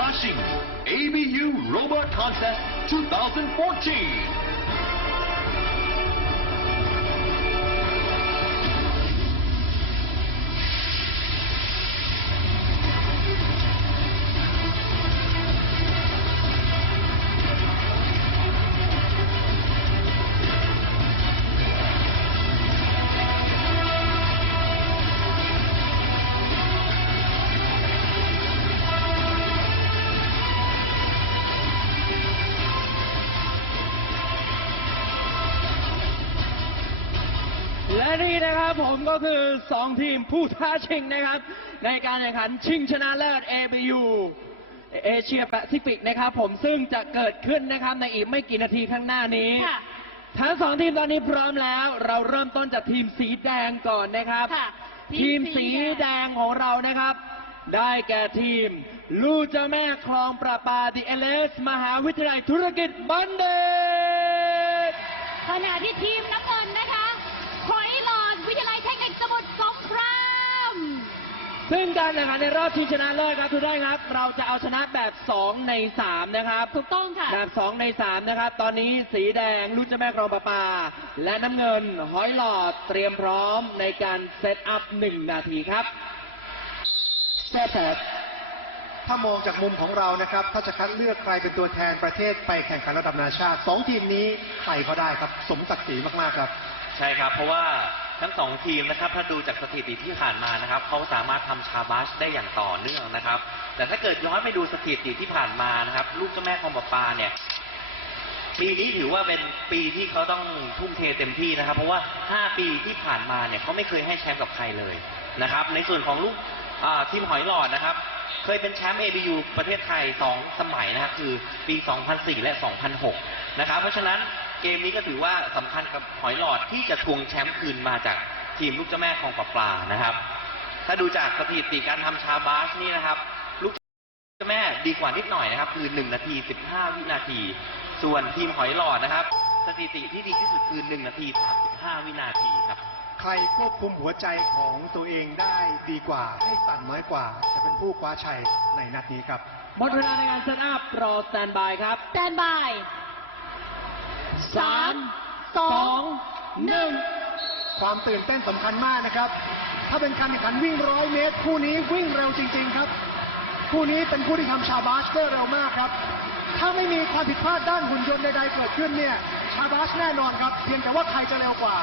ทีมผู้ท้าชิง ABU Robot Contest 2014 นี่นะครับผมก็คือ 2 ทีมผู้ท้าชิงนะครับ ในการแข่งขันชิงชนะเลิศ ABU เอเชียแปซิฟิกนะครับผมซึ่งจะเกิดขึ้นนะครับในอีกไม่กี่นาทีข้างหน้านี้ ค่ะ ทั้งสองทีมตอนนี้พร้อมแล้ว เราเริ่มต้นจากทีมสีแดงก่อนนะครับ ค่ะทีมสีแดงของเรานะครับ ได้แก่ทีม ลูกเจ้าแม่คลองประปาดีเอเลสมหาวิทยาลัยธุรกิจบัณฑิต ขณะที่ทีมน้ำเงินนะคะ ซึ่งการแข่งขันในรอบชิงชนะเลิศครับทุกท่านครับ เราจะเอาชนะแบบ 2 ใน 3 นะครับ ถูกต้องค่ะ แบบ 2 ใน 3 นะครับ ตอนนี้สีแดงลูกเจ้าแม่กรองประปา และน้ำเงินหอยหลอดเตรียมพร้อมในการเซตอัพ 1 นาทีครับแก้แต่ถ้ามองจากมุมของเรานะครับ ถ้าจะคัดเลือกใครเป็นตัวแทนประเทศไปแข่งขันระดับนานาชาติสองทีมนี้ใครก็ได้ครับ สมศักดิ์ศรีมากๆครับ ใช่ครับ เพราะว่าทั้งสองทีมนะครับ ถ้าดูจากสถิติที่ผ่านมานะครับเขาสามารถทำชาบัชได้อย่างต่อเนื่องนะครับ แต่ถ้าเกิดย้อนไปดูสถิติที่ผ่านมานะครับ ลูกเจ้าแม่คองปะปาเนี่ยปีนี้ถือว่าเป็นปีที่เขาต้องทุ่มเทเต็มที่นะครับ เพราะว่า 5 ปีที่ผ่านมาเนี่ยเขาไม่เคยให้แชมป์กับใครเลยนะครับ ในส่วนของลูกทีมหอยหลอดนะครับ เคยเป็นแชมป์ ABU ประเทศไทย 2 สมัยนะครับคือปี 2004 และ 2006 นะครับ เพราะฉะนั้น เกมนี้ก็ถือว่าสำคัญกับหอยหลอดที่จะทวงแชมป์คืนมาจากทีมลูกเจ้าแม่คลองปลาปลานะครับ ถ้าดูจากสถิติการทำชาบาสนี่นะครับ ลูกเจ้าแม่ดีกว่านิดหน่อยนะครับ คือ 1 นาที 15 วินาที ส่วนทีมหอยหลอดนะครับ สถิติที่ดีที่สุดคือ 1 นาที 35 วินาทีครับ ใครควบคุมหัวใจของตัวเองได้ดีกว่าให้สั่นน้อยกว่า จะเป็นผู้คว้าชัยในนัดนี้ครับ หมดเวลาในการเซตอัพรอสแตนบายครับสแตนบาย สามสองหนึ่งความตื่นเต้นสำคัญมากนะครับ ถ้าเป็นการแข่งขันวิ่งร้อยเมตร คู่นี้วิ่งเร็วจริง ๆ ครับ คู่นี้เป็นคู่ที่ทำชาบาสได้เร็วมากครับ ถ้าไม่มีความผิดพลาดด้านหุ่นยนต์ใดๆเกิดขึ้นเนี่ยชาบาสแน่นอนครับ เพียงแต่ว่าใครจะเร็วกว่า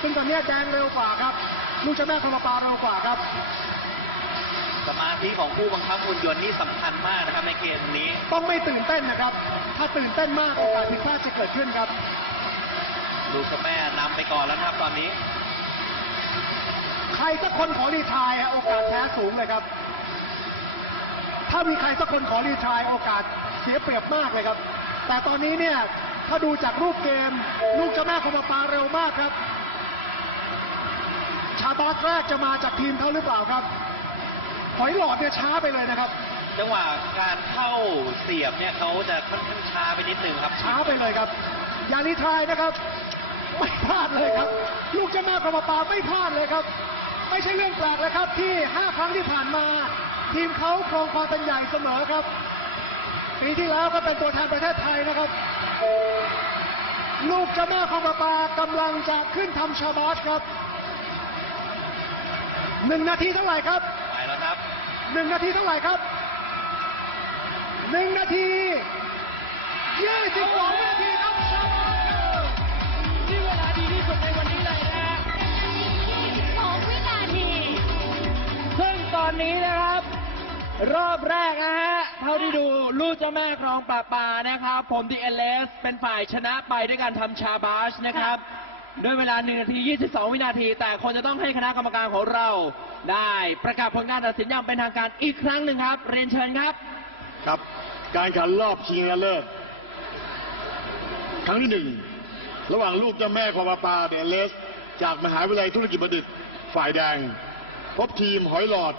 ซึ่งตอนนี้แดงเร็วกว่าครับ ลูกเจ้าแม่คอมปาเร็วกว่าครับ สมาธิของผู้บังคับหุ่นยนต์นี่สำคัญมากนะครับในเกมนี้ ต้องไม่ตื่นเต้นนะครับ ถ้าตื่นเต้นมากโอกาสผิดพลาดจะเกิดขึ้นครับ ลูกเจ้าแม่นำไปก่อนแล้วนะครับตอนนี้ใครสักคนขอรีไทายฮะโอกาสแพ้สูงเลยครับ ถ้ามีใครสักคนขอรีไทายโอกาสเสียเปรียบมากเลยครับ แต่ตอนนี้เนี่ย ถ้าดูจากรูปเกม ลูกเจ้าแม่คอมปาเร็วมากครับ ชาบาสแรกจะมาจากทีมเขาหรือเปล่าครับ หอยหลอดเนี่ยช้าไปเลยนะครับ จังหวะการเข้าเสียบเนี่ยเขาจะค่อนข้างช้าไปนิดนึงครับ ช้าไปเลยครับอย่ารีไทายนะครับ ไม่พลาดเลยครับ ลูกเจ้าแม่คอมปาไม่พลาดเลยครับ ไม่ใช่เรื่องแปลกเลยครับที่ 5 ครั้งที่ผ่านมา ทีมเขาครองความเป็นใหญ่เสมอครับปีที่แล้วก็เป็นตัวแทนประเทศไทยนะครับ ลูกเจ้าแม่คอมปากำลังจะขึ้นทำชาบาสครับหนึ่งนาทีเท่าไหร่ครับไปแล้วครับ หนึ่งนาทีเท่าไหร่ครับหนึ่งนาทียี่สิบสองนาทีครับชาบาสนี่เวลาดีที่สุดในวันนี้เลยนะฮะ22วินาที ซึ่งตอนนี้นะครับ รอบแรกนะฮะ เท่าที่ดูลูกเจ้าแม่ครองปราปานะครับ ผมดีเอเลสเป็นฝ่ายชนะไปด้วยการทำชาบาชนะครับ ด้วยเวลา1นาที 22 วินาที แต่คนจะต้องให้คณะกรรมการของเรา ได้ประกาศผลการตัดสินอย่างเป็นทางการอีกครั้งหนึ่งครับ เรียนเชิญครับ ครับ การแข่งขันรอบชิงชนะเลิศครั้งที่หนึ่งระหว่างลูกเจ้าแม่ควาปาปาเดเลส จากมหาวิทยาลัยธุรกิจบัณฑิต ฝ่ายแดง พบทีมหอยหลอด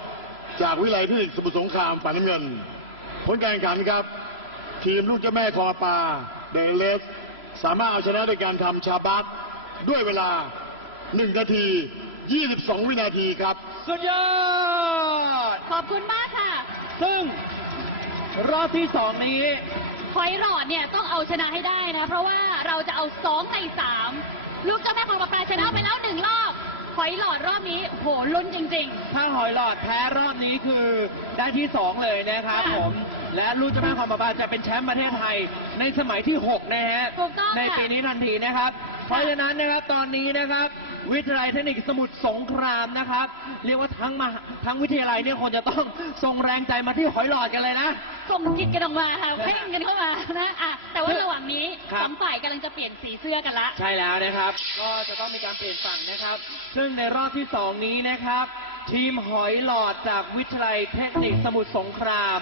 จากวิทยาลัยเทคนิคสมุทรสงครามฝ่ายน้ำเงิน ผลการแข่งขันครับ ทีมลูกเจ้าแม่ควาปาปาเดเลส สามารถเอาชนะด้วยการทำชาบัก ด้วยเวลา 1 นาที 22 วินาทีครับ สุดยอด ขอบคุณมากค่ะ ซึ่งรอบที่สองนี้ หอยหลอดเนี่ยต้องเอาชนะให้ได้นะ เพราะว่าเราจะเอาสองในสามลูกเจ้าแม่ของปลาปลาชนะไปแล้วหนึ่งรอบ หอยหลอดรอบนี้โหลุ้นจริง ถ้าหอยหลอดแพ้รอบนี้คือได้ที่สองเลยนะครับค่ะผมและลูกเจ้าแม่ของปาปาจะเป็นแชมป์ประเทศไทยในสมัยที่ 6 นะฮะ ถูกต้องในค่ะปีนี้ทันทีนะครับ เพราะฉะนั้นนะครับตอนนี้นะครับ วิทยาลัยเทคนิคสมุทรสงครามนะครับ เรียกว่าทั้งมาทั้งวิทยาลัยเนี่ยคงจะต้องส่งแรงใจมาที่หอยหลอดกันเลยนะๆส่งจิตกันออกมาค่ะเพ่งกันเข้ามานะอะแต่ว่าระหว่างนี้ครับ สองฝ่ายกำลังจะเปลี่ยนสีเสื้อกันละ ใช่แล้วนะครับ ก็จะต้องมีการเปลี่ยนฝั่งนะครับ ซึ่งในรอบที่สองนี้นะครับ ทีมหอยหลอดจากวิทยาลัยเทคนิคสมุทรสงคราม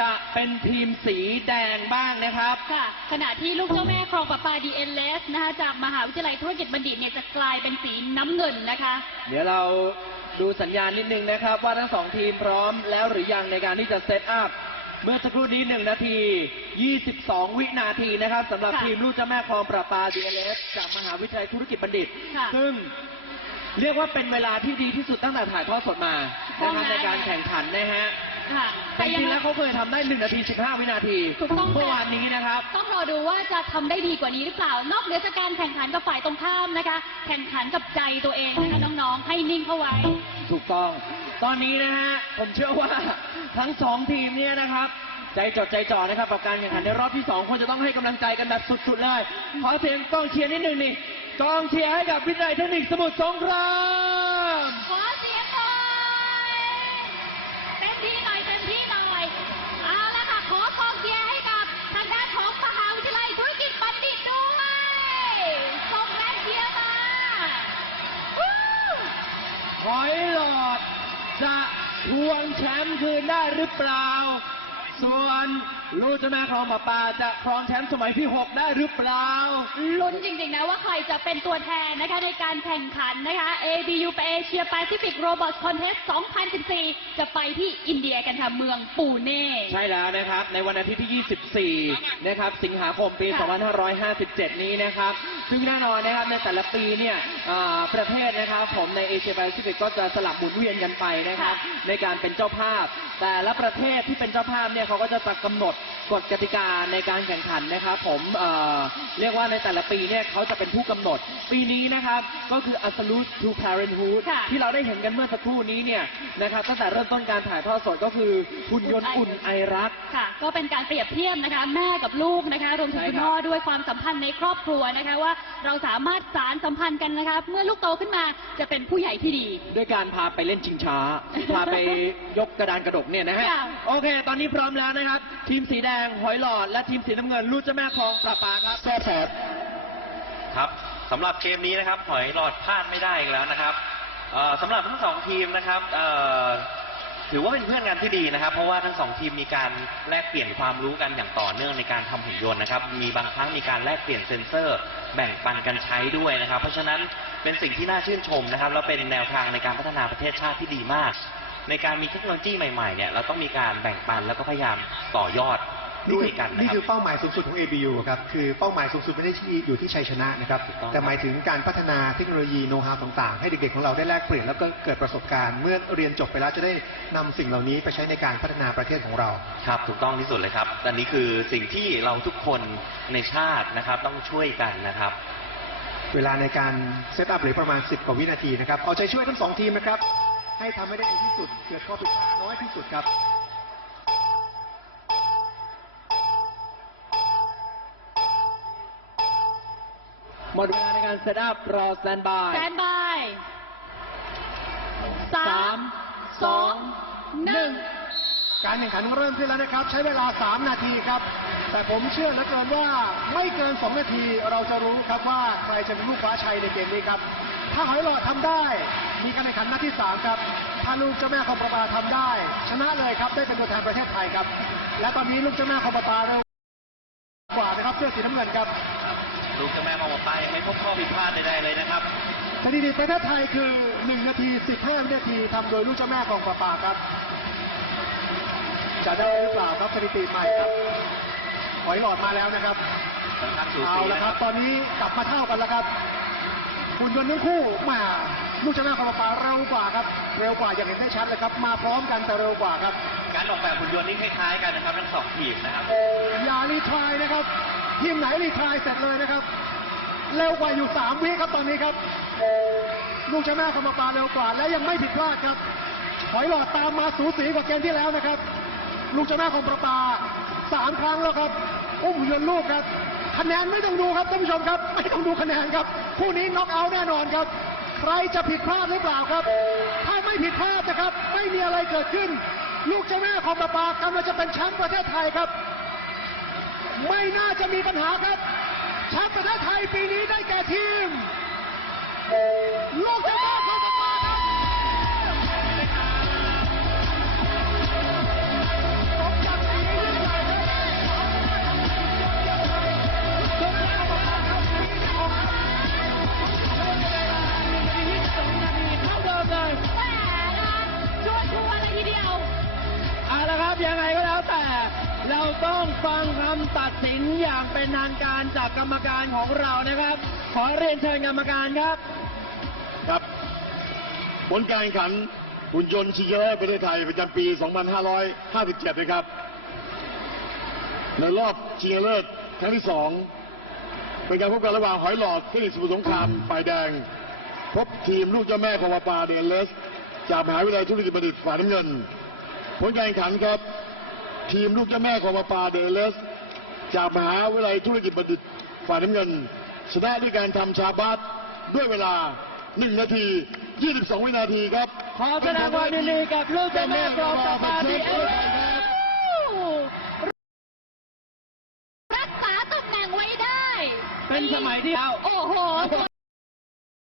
จะเป็นทีมสีแดงบ้างนะครับ ค่ะ ขณะที่ลูกเจ้าแม่ครองประปาดีเอ็นเลสนะคะจากมหาวิทยาลัยธุรกิจบัณฑิตเนี่ยจะกลายเป็นสีน้ำเงินนะคะ เดี๋ยวเราดูสัญญาณนิดนึงนะครับ ว่าทั้งสองทีมพร้อมแล้วหรือยังในการที่จะเซตอัพ เมื่อสักครู่นี้ 1 นาที 22 วินาทีนะครับสำหรับค่ะทีมลูกเจ้าแม่คลองประปา DLS จากมหาวิทยาลัยธุรกิจบัณฑิต ค่ะ ซึ่ง เรียกว่าเป็นเวลาที่ดีที่สุดตั้งแต่ถ่ายทอดสดมาถูกต้นะองครับในนะการแข่งขันนะฮะค่ะแต่แต่จยังริงๆไงแล้วเขาเคยทำได้1นาที 15 วินาทีถูกต้องเมื่อค่ะวานนี้นะครับ ต้องรอดูว่าจะทำได้ดีกว่านี้หรือเปล่า นอกเหนือจากการแข่งขันกับฝ่ายตรงข้ามนะคะ แข่งขันกับใจตัวเองนะคะน้องๆ ให้นิ่งเข้าไว้ ถูกต้อง ตอนนี้นะฮะ ผมเชื่อว่าทั้งสองทีมเนี่ยนะครับ ใจจดใจจ่อนะครับกับการแข่งขันในรอบที่สองควรจะต้องให้กำลังใจกันแบบสุดๆเลยขอเสียงกองเชียร์นิดหนึ่งนี่กองเชียร์ให้กับวิทยาลัยเทคนิคสมุทรสงครามขอเสียงหน่อยเต็มที่หน่อยเต็มที่หน่อยเอาละค่ะขอกองเชียร์ให้กับทางด้านของมหาวิทยาลัยธุรกิจบัณฑิตด้วยส่งแรงเชียร์มาวู้หอยหลอดจะทวงแชมป์คืนได้หรือเปล่า ส่วนลูกเจ้าแม่คลองปะปาจะครองแชมป์สมัยที่ 6 ได้หรือเปล่า ลุ้นจริงๆนะว่าใครจะเป็นตัวแทนนะคะในการแข่งขันนะคะ ABU Asia Pacific Robot Contest 2014 จะไปที่อินเดียกันค่ะเมืองปูเน่ ใช่แล้วนะครับ ในวันอาทิตย์ที่ 24 นะครับ สิงหาคมปีค่ะ2557 นี้นะครับ ซึ่งแน่นอนนะครับในแต่ละปีเนี่ยอ่าประเทศนะครับผมในเอเชียแปซิฟิกก็จะสลับหมุนเวียนกันไปนะครับ ในการเป็นเจ้าภาพ แต่ละประเทศที่เป็นเจ้าภาพเนี่ยเขาก็จะกำหนดกฎกติกาในการแข่งขันนะครับผมเอ่อเรียกว่าในแต่ละปีเนี่ยเขาจะเป็นผู้กำหนด ปีนี้นะครับก็คือ a s l u t e to Parenthood ค่ะที่เราได้เห็นกันเมื่อสักครู่นี้เนี่ยนะครับตั้งแต่เริ่มต้นการถ่ายทอดสดก็คือหุ่นยนต์อุ่นไอรัก ค่ะ ก็เป็นการเปรียบเทียบนะคะ แม่กับลูกนะคะ รวมถึงใช่คุณครับพ่อด้วยความสัมพันธ์ในครอบครัวนะคะว่าเราสามารถสารสัมพันธ์กันนะคะ เมื่อลูกโตขึ้นมาจะเป็นผู้ใหญ่ที่ดี ด้วยการพาไปเล่นชิงช้า พาไปยกกระดานกระดกเนี่ยนะฮะ ค่ะ โอเค ตอนนี้พร้อมแล้วนะครับ ทีมสีแดงหอยหลอด และทีมสีน้ำเงินลูกเจ้าแม่คลองปลาปาครับแซ่บแสบครับสำหรับเกมนี้นะครับหอยหลอดพลาดไม่ได้อีกแล้วนะครับเอ่อสำหรับทั้งสองทีมนะครับเอ่อถือว่าเป็นเพื่อนกันที่ดีนะครับ เพราะว่าทั้งสองทีมมีการแลกเปลี่ยนความรู้กันอย่างต่อเนื่องในการทำหุ่นยนต์นะครับ มีบางครั้งมีการแลกเปลี่ยนเซ็นเซอร์ แบ่งปันกันใช้ด้วยนะครับ เพราะฉะนั้นเป็นสิ่งที่น่าชื่นชมนะครับ แล้วเป็นแนวทางในการพัฒนาประเทศชาติที่ดีมาก ในการมีเทคโนโลยีใหม่ๆเนี่ยเราต้องมีการแบ่งปันแล้วก็พยายามต่อยอดนี่ด้วคืยอกันนะนี่ครัคือบเป้าหมายสูงสุดของ ABU ครับคือเป้าหมายสูงสุดไม่ได้ที่อยู่ที่ชัยชนะนะครับถูกต้องแต่หมายถึงการพัฒนาเทคโนโลยีโน้ตฮาวต่างๆ ให้เด็กๆของเราได้แลกเปลี่ยนแล้วก็เกิดประสบการณ์เมื่อเรียนจบไปแล้วจะได้นำสิ่งเหล่านี้ไปใช้ในการพัฒนาประเทศของเราครับถูกต้องที่สุดเลยครับอันนี้คือสิ่งที่เราทุกคนในชาตินะครับต้องช่วยกันนะครับ เวลาในการเซตอัพเหลือประมาณ 10 กว่าวินาทีนะครับเอาใจช่วยทั้งสองทีมนะครับ ให้ทำให้ได้ดีที่สุดเกิดข้อผิดพลาดน้อยที่สุดครับหมดเวลาในการเซตอัพรอสแตนบายแซนบายสาสาม มสองหนึ่ง การแข่งขันเริ่มขึ้นแล้วนะครับ ใช้เวลา 3 นาทีครับ แต่ผมเชื่อเหลือเกินว่าไม่เกิน 2 นาทีเราจะรู้ครับว่าใครจะเป็นผู้คว้าชัยในเกมนี้ครับ ถ้าหอยหลอดทำได้ มีการแข่งขันนัดที่ 3 ครับ ถ้าลูกเจ้าแม่คอมประปาทำได้ ชนะเลยครับ ได้เป็นตัวแทนประเทศไทยครับ และตอนนี้ลูกเจ้าแม่คอมประปาเร็วกว่านะครับเสื้อสีน้ำเงินครับ ลูกเจ้าแม่ของหมอปลายังไม่พบข้อผิดพลาดใดๆเลยนะครับ สถิติประเทศไทยคือ 1 นาที 15 วินาทีทำโดยลูกเจ้าแม่ของประปาครับ จะได้หรือเปล่าครับสถิติใหม่ครับหอยหลอดมาแล้วนะครับ ค่อนข้างสูเอาสีละนะคครัรับ บ ตอนนี้กลับมาเท่ากันแล้วครับ หุ่นยนต์ทั้งคู่มาลูกชนะคอมปาเร็วกว่าครับ เร็วกว่าอย่างเห็นได้ชัดเลยครับ มาพร้อมกันแต่เร็วกว่าครับ การออกแบบหุ่นยนต์นี่คล้ายๆกันนะครับทั้งสองทีมนะครับอย่ารีทรายนะครับ ทีมไหนรีทรายเสร็จเลยนะครับ เร็วกว่าอยู่สามวิครับตอนนี้ครับลูกชนะคอมปาเร็วกว่าและยังไม่ผิดพลาดครับหอยหลอดตามมาสูสีกว่าเกมที่แล้วนะครับ ลูกชนะคอมปาสามครั้งแล้วครับ อุ้มหุ่นยนต์ลูกครับ คะแนนไม่ต้องดูครับท่านผู้ชมครับ ไม่ต้องดูคะแนนครับคู่นี้น็อกเอาท์แน่นอนครับ ใครจะผิดพลาดหรือเปล่าครับ ถ้าไม่ผิดพลาดนะครับ ไม่มีอะไรเกิดขึ้น ลูกเจ้าแม่คอมปากำลังจะเป็นแชมป์ประเทศไทยครับ ไม่น่าจะมีปัญหาครับแชมป์ประเทศไทยปีนี้ได้แก่ทีม ลูกเจ้าแม่คอมปาครับ เป็นทางการจากกรรมการของเรานะครับ ขอเรียนเชิญกรรมการครับ ครับ ผลการแข่งขันหุ่นยนต์ชิงเลิศประเทศไทยประจำปี 2557 นะครับ ในรอบชิงชนะเลิศครั้งที่สองเป็นการพบกันระหว่างหอยหลอดเทคนิสมุทรสงครามฝ่ายแดง พบทีมลูกเจ้าแม่ของปาปาเดนเลส จากมหาวิทยาลัยธุรกิจบัณฑิตฝ่ายน้ำเงิน ผลการแข่งขันครับ ทีมลูกเจ้าแม่ของปาปาเดนเลส จากมหาวิทยาลัยธุรกิจบัณฑิตฝ่ายน้ำเงินชนะด้วยการทำชาบาสด้วยเวลา 1 นาที 22 วินาทีครับ ขอแสดงความยินดีกับลูกเจ้าแม่กรองประปาดีเอสรักษาตำแหน่งไว้ได้ เป็นสมัยที่แล้วโอ้โหตัว